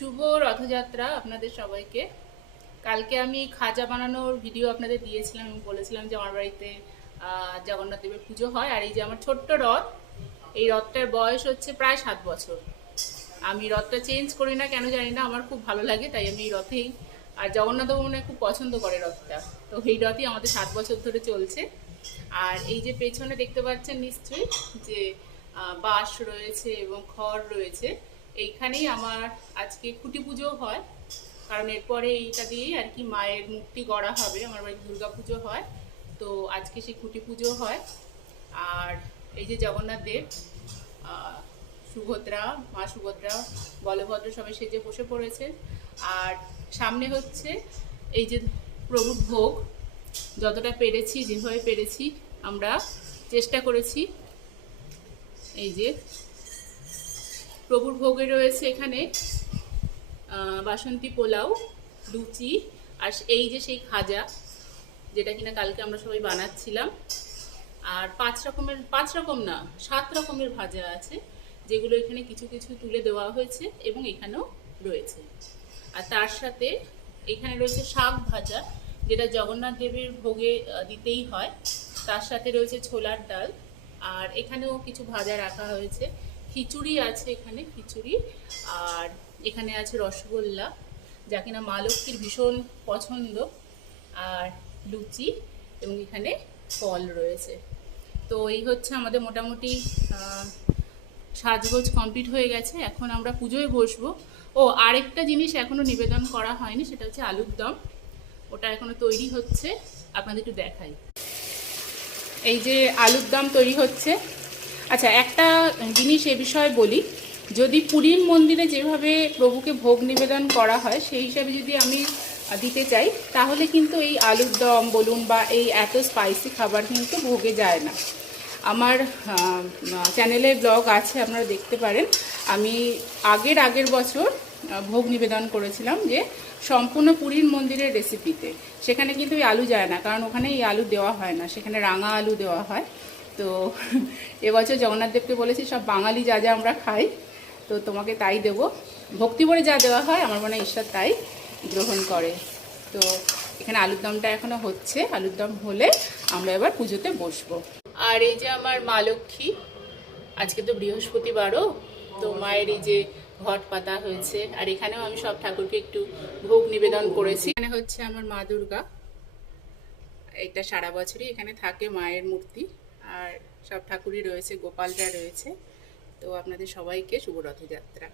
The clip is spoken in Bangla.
শুভ রথযাত্রা আপনাদের সবাইকে। কালকে আমি খাজা বানানোর ভিডিও আপনাদের দিয়েছিলাম এবং বলেছিলাম যে আমার বাড়িতে জগন্নাথ দেবের পুজো হয়। আর এই যে আমার ছোট্ট রথ, এই রথটার বয়স হচ্ছে প্রায় 7 বছর। আমি রথটা চেঞ্জ করি না, কেন জানি না, আমার খুব ভালো লাগে, তাই আমি এই রথেই। আর জগন্নাথ বাবু মনে হয় খুব পছন্দ করে রথটা, তো এই রথই আমাদের 7 বছর ধরে চলছে। আর এই যে পেছনে দেখতে পাচ্ছেন নিশ্চয়ই যে বাঁশ রয়েছে এবং খড় রয়েছে, এইখানেই আমার আজকে খুঁটি পুজো হয়। কারণ এরপরে এইটা দিয়েই আর কি মায়ের মূর্তি গড়া হবে, আমার বাড়িতে দুর্গা পুজো হয়, তো আজকে সেই খুঁটি পুজো হয়। আর এই যে জগন্নাথ দেব, সুভদ্রা, মা সুভদ্রা, বলভদ্র সবাই সেজে বসে পড়েছে। আর সামনে হচ্ছে এই যে প্রভুর ভোগ, যতটা পেরেছি, যেভাবে পেরেছি আমরা চেষ্টা করেছি। এই যে প্রভুর ভোগে রয়েছে এখানে বাসন্তী পোলাও, লুচি, আর এই যে সেই খাজা, যেটা কিনা কালকে আমরা সবাই বানাচ্ছিলাম। আর 5 রকম না, 7 রকমের ভাজা আছে, যেগুলো এখানে কিছু কিছু তুলে দেওয়া হয়েছে এবং এখানেও রয়েছে। আর তার সাথে এখানে রয়েছে শাক ভাজা, যেটা জগন্নাথ দেবের ভোগে দিতেই হয়। তার সাথে রয়েছে ছোলার ডাল, আর এখানেও কিছু ভাজা রাখা হয়েছে। খিচুড়ি আছে এখানে, খিচুড়ি। আর এখানে আছে রসগোল্লা, যা কিনা মা লক্ষ্মীর ভীষণ পছন্দ। আর লুচি, এবং এখানে ফল রয়েছে। তো এই হচ্ছে আমাদের মোটামুটি সাজগোজ কমপ্লিট হয়ে গেছে। এখন আমরা পুজোয় বসবো। ও, আরেকটা জিনিস এখনো নিবেদন করা হয়নি, সেটা হচ্ছে আলুর দম। ওটা এখনো তৈরি হচ্ছে, আপনাদের একটু দেখাই। এই যে আলুর দম তৈরি হচ্ছে। আচ্ছা, একটা জিনিস এ বিষয়ে বলি, যদি পুরীর মন্দিরে যেভাবে প্রভুকে ভোগ নিবেদন করা হয় সেই হিসাবে যদি আমি দিতে চাই, তাহলে কিন্তু এই আলুর দম বলুন বা এই এত স্পাইসি খাবার কিন্তু ভোগে যায় না। আমার চ্যানেলে ব্লগ আছে, আপনারা দেখতে পারেন। আমি আগের বছর ভোগ নিবেদন করেছিলাম, যে সম্পূর্ণ পুরীর মন্দিরের রেসিপিতে। সেখানে কিন্তু এই আলু যায় না, কারণ ওখানে এই আলু দেওয়া হয় না, সেখানে রাঙা আলু দেওয়া হয়। তো এবছর জগন্নাথ দেবকে বলেছি সব বাঙালি যা যা আমরা খাই, তো তোমাকে তাই দেবো। ভক্তি ভরে যা দেওয়া হয় আমার মনে হয় ঈশ্বর তাই গ্রহণ করে। তো এখানে আলুর দমটা এখনো হচ্ছে, আলুর দম হলে আমরা এবার পুজোতে বসবো। আর এই যে আমার মা লক্ষ্মী, আজকে তো বৃহস্পতিবারও, তো মায়ের এই যে ঘট পাতা হয়েছে। আর এখানেও আমি সব ঠাকুরকে একটু ভোগ নিবেদন করেছি। এখানে হচ্ছে আমার মা দুর্গা, এটা সারা বছরই এখানে থাকে মায়ের মূর্তি। আর সব ঠাকুরই রয়েছে, গোপালরা রয়েছে। তো আপনাদের সবাইকে শুভ রথযাত্রা।